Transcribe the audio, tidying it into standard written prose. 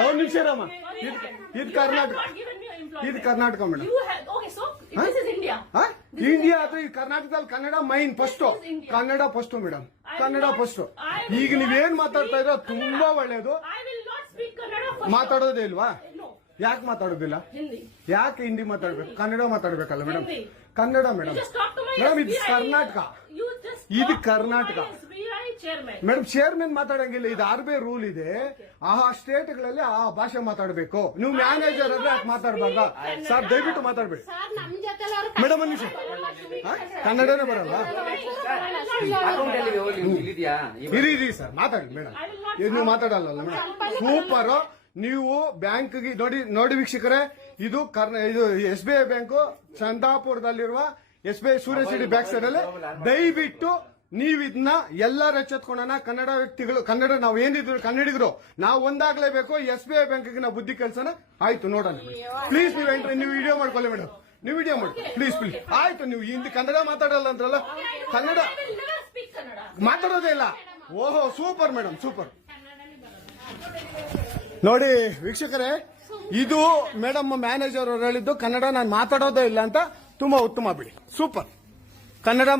ಒಂದು ನಿಮಿಷ ಇರಮ್ಮ. ಇದು ಕರ್ನಾಟಕ, ಇದು ಕರ್ನಾಟಕ ಮೇಡಮ್. ಇಂಡಿಯಾ ಅದು ಈ ಕರ್ನಾಟಕದಲ್ಲಿ Kannada main first, Kannada first madam, Kannada first. ಈಗ ನೀವೇನ್ ಮಾತಾಡ್ತಾ ಇರೋ ತುಂಬಾ ಒಳ್ಳೇದು. ಮಾತಾಡೋದೇ ಇಲ್ವಾ? ಯಾಕೆ ಮಾತಾಡೋದಿಲ್ಲ? ಯಾಕೆ ಹಿಂದಿ ಮಾತಾಡ್ಬೇಕು? ಕನ್ನಡ ಮಾತಾಡ್ಬೇಕಲ್ಲ ಮೇಡಮ್? ಕನ್ನಡ ಮೇಡಮ್. ಮೇಡಮ್ ಇದು ಕರ್ನಾಟಕ, ಇದು ಕರ್ನಾಟಕ ಮೇಡಮ್. ಚೇರ್ಮನ್ ಮಾತಾಡಂಗಿಲ್ಲ, ಇದು RBI ರೂಲ್ ಇದೆ. ಆ ಸ್ಟೇಟ್ಗಳಲ್ಲಿ ಆ ಭಾಷೆ ಮಾತಾಡಬೇಕು. ನೀವು ಮ್ಯಾನೇಜರ್ ಆದ್ರೆ ಯಾಕೆ ಮಾತಾಡ್ಬಾರ್ದ ಸರ್? ದಯವಿಟ್ಟು ಮಾತಾಡ್ಬೇಡಿ ಮೇಡಮ್. ಒಂದು ನಿಮಿಷ, ಕನ್ನಡನೇ ಬರಲ್ಲ? ಇರಿ ಸರ್, ಮಾತಾಡಿ ಮೇಡಮ್. ನೀವು ಮಾತಾಡಲ್ಲ ಮೇಡಮ್? ಸೂಪರ್. ನೀವು ಬ್ಯಾಂಕ್ಗೆ ನೋಡಿ ವೀಕ್ಷಕರೇ, ಇದು SBI ಬ್ಯಾಂಕು ಚಂದಾಪುರದಲ್ಲಿರುವ SBI ಸೂರ್ಯ ಸಿಟಿ ಬ್ಯಾಕ್ ಸೈಡ್ ಅಲ್ಲಿ. ದಯವಿಟ್ಟು ನೀವು ಇದನ್ನ ಎಲ್ಲರೂ ಎಚ್ಚೆತ್ಕೊಳ್ಳೋಣ. ಕನ್ನಡ ವ್ಯಕ್ತಿಗಳು, ಕನ್ನಡ ನಾವು ಏನಿದ್ರು ಕನ್ನಡಿಗರು, ನಾವು ಒಂದಾಗ್ಲೇಬೇಕು. SBI ಬ್ಯಾಂಕ್ಗೆ ನಾವು ಬುದ್ಧಿ ಕಲ್ಸೋಣ. ಆಯ್ತು, ನೋಡೋಣ ಪ್ಲೀಸ್. ನೀವು ವಿಡಿಯೋ ಮಾಡ್ಕೊಳ್ಳಿ ಮೇಡಮ್, ನೀವು ವಿಡಿಯೋ ಮಾಡಿ ಪ್ಲೀಸ್ ಪ್ಲೀಸ್. ಆಯ್ತು, ನೀವು ಹಿಂದಿ ಕನ್ನಡ ಮಾತಾಡಲ್ಲ ಅಂದ್ರಲ್ಲ? ಕನ್ನಡ ಮಾತಾಡೋದೇ ಇಲ್ಲ. ಓಹೋ, ಸೂಪರ್ ಮೇಡಮ್, ಸೂಪರ್. ನೋಡಿ ವೀಕ್ಷಕರೇ, ಇದು ಮೇಡಮ್ ಮ್ಯಾನೇಜರ್ ಅವರು ಹೇಳಿದ್ದು ಕನ್ನಡ ನಾನು ಮಾತಾಡೋದೇ ಇಲ್ಲ ಅಂತ. ತುಂಬಾ ಉತ್ತಮ ಬಿಡಿ, ಸೂಪರ್. ಕನ್ನಡ